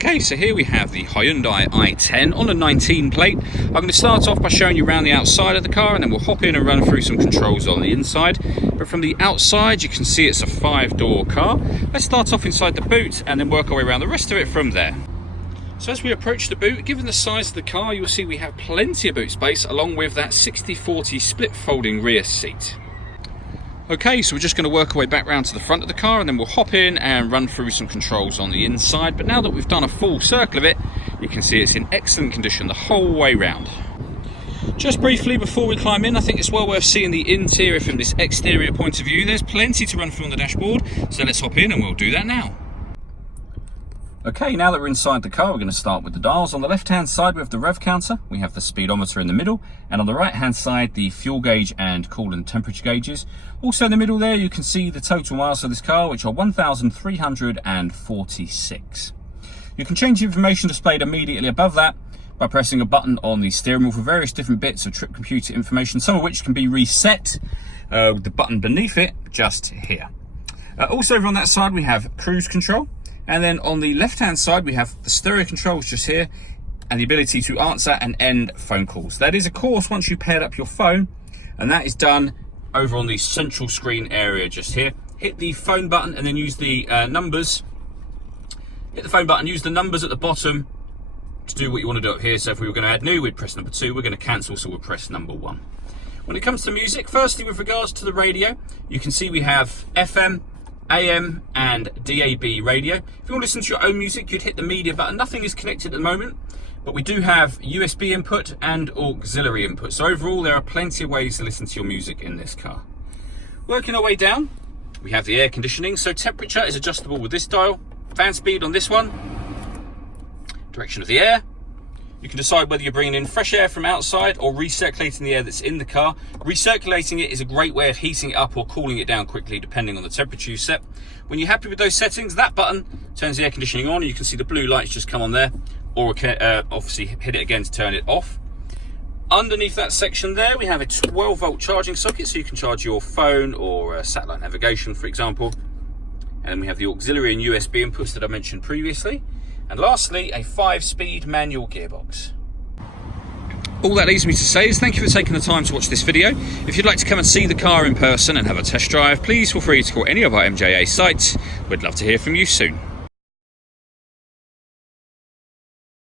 Okay, so here we have the Hyundai i10 on a 19 plate. I'm going to start off by showing you around the outside of the car, and then we'll hop in and run through some controls on the inside. But from the outside you can see it's a 5-door car. Let's start off inside the boot and then work our way around the rest of it from there. So as we approach the boot, given the size of the car, you'll see we have plenty of boot space along with that 60/40 split folding rear seat. Okay, so we're just going to work our way back round to the front of the car and then we'll hop in and run through some controls on the inside. But now that we've done a full circle of it, you can see it's in excellent condition the whole way round. Just briefly before we climb in, I think it's well worth seeing the interior from this exterior point of view. There's plenty to run through on the dashboard, so let's hop in and we'll do that now. Okay, now that we're inside the car, we're going to start with the dials. On the left-hand side, we have the rev counter, we have the speedometer in the middle, and on the right-hand side, the fuel gauge and coolant temperature gauges. Also in the middle there, you can see the total miles of this car, which are 1,346. You can change the information displayed immediately above that by pressing a button on the steering wheel for various different bits of trip computer information, some of which can be reset with the button beneath it, just here. Also over on that side, we have cruise control. And then on the left-hand side, we have the stereo controls just here and the ability to answer and end phone calls. That is, of course, once you paired up your phone, and that is done over on the central screen area just here. Hit the phone button and then use the numbers. Hit the phone button, use the numbers at the bottom to do what you want to do up here. So if we were going to add new, we'd press number 2. We're going to cancel, so we'll press number 1. When it comes to music, firstly, with regards to the radio, you can see we have FM, AM and DAB radio. If you want to listen to your own music, you'd hit the media button. Nothing is connected at the moment, but we do have USB input and auxiliary input. So overall, there are plenty of ways to listen to your music in this car. Working our way down, we have the air conditioning. So temperature is adjustable with this dial. Fan speed on this one. Direction of the air. You can decide whether you're bringing in fresh air from outside or recirculating the air that's in the car. Recirculating it is a great way of heating it up or cooling it down quickly depending on the temperature you set. When you're happy with those settings, that button turns the air conditioning on. You can see the blue lights just come on there, or obviously hit it again to turn it off. Underneath that section there, we have a 12-volt charging socket, so you can charge your phone or satellite navigation, for example. And then we have the auxiliary and USB inputs that I mentioned previously. And lastly, a 5-speed manual gearbox. All that leaves me to say is thank you for taking the time to watch this video. If you'd like to come and see the car in person and have a test drive, please feel free to call any of our MJA sites. We'd love to hear from you soon.